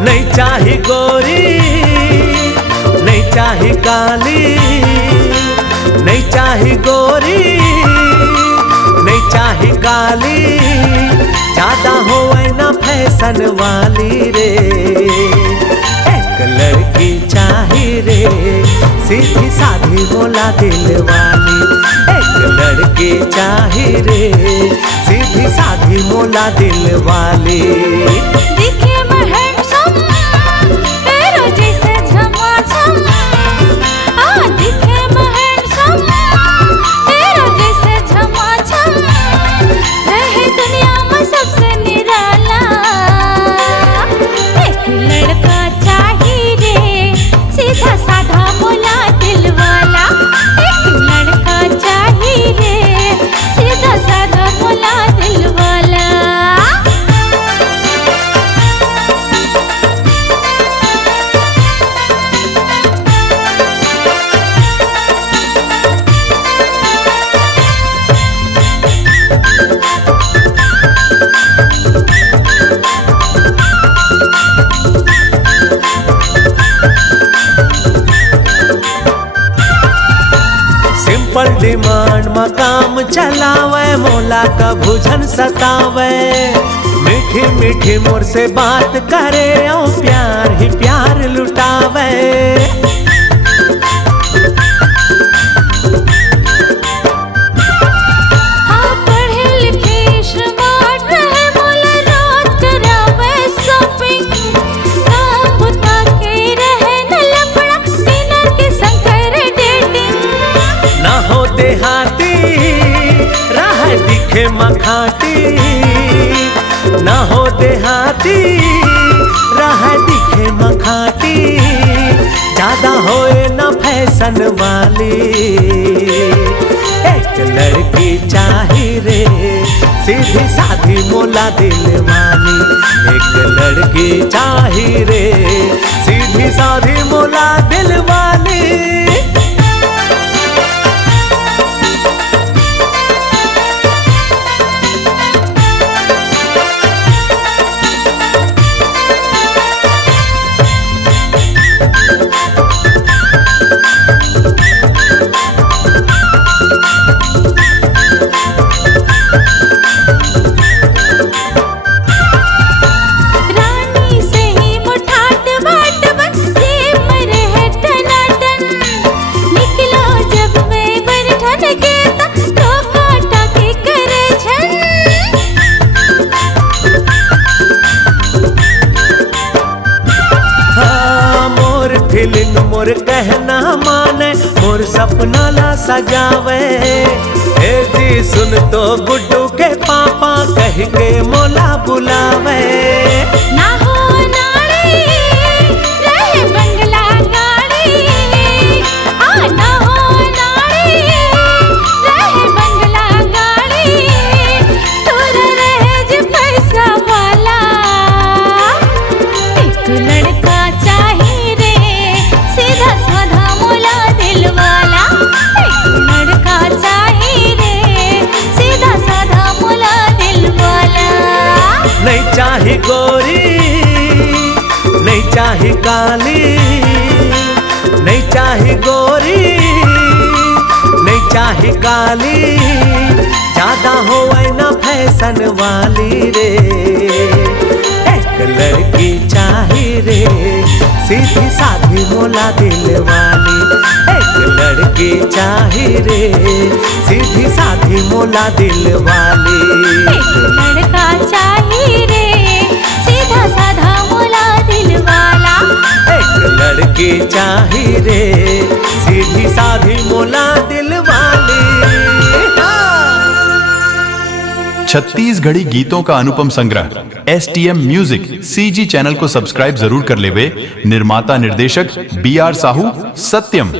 नहीं चाही गोरी, नहीं चाही काली, नहीं चाही गोरी, नहीं चाही काली, ज्यादा होए ना फैशन वाली रे। एक लड़की चाही रे सीधी साधी बोला दिल वाली। एक लड़की चाही रे सीधी साधी बोला दिल वाली। दिखे मैं हैंडसम तेरे जैसे झमाझम, दिखे मैं हैंडसम तेरे जैसे झमाझम, रहे दुनिया में सबसे निराला। एक लड़का चाहिए रे सीधा साधा बोला दिल वाला। एक लड़का चाहिए रे सीधा साधा बोला दिल वाला। सिंपल डिमांड मकाम चलावे, मोला का भुजन सतावे। मीठी मीठी मोर से बात करे और प्यार ही प्यार लुटावे। हाँ पढ़े लिखे स्मार्ट रहे, मोला रोज करावे शॉपिंग। काम बुता के रहे न लफड़ा, डिनर के संग करे डेटिंग। ना हो देहाती राह दिखे मखाटी, ना हो देहाती राह दिखे मखाटी, ज्यादा होए ना फैशन वाली। एक लड़की चाही रे सीधी साधी मोला दिल वाली। एक लड़की चाही रे सीधी साधी मोला दिल वाली। रानी से ही मुठाट बाट बन जेब में रहे टनाटन। निकलो जब मैं बरठन के तो काटा के करे छन। हाँ मोर फीलिंग मोर कहना माने, मोर सपना ला सजावे। ए जी सुन तो गुड्डू के पापा कह के मोला बुलावे। ना हो नाड़ी रहे बंगला गाड़ी, ना हो नाड़ी रहे बंगला गाड़ी, तोरा रहे जे पैसा वाला। एक लड़का चाहिए रे सीधा साधा मोला दिल वाला। एक लड़का चाहिए रे सीधा साधा मोला दिल वाला। नहीं चाही गोरी, नहीं चाही काली, नहीं चाही गोरी, नहीं चाही काली, ज्यादा होए ना फैशन वाली रे। एक लड़की चाही रे सीधी साधी मोला दिल वाली। एक लड़की चाही रे सीधी साधी मोला दिल वाली। एक लड़का चाहिए रे सीधा साधा मोला दिल वाला। एक लड़की चाही रे सीधी साधी मोला दिल वाली। छत्तीसगढ़ी गीतों का अनुपम संग्रह STM म्यूजिक CG चैनल को सब्सक्राइब जरूर कर लेवे। निर्माता निर्देशक BR साहू, सत्यम।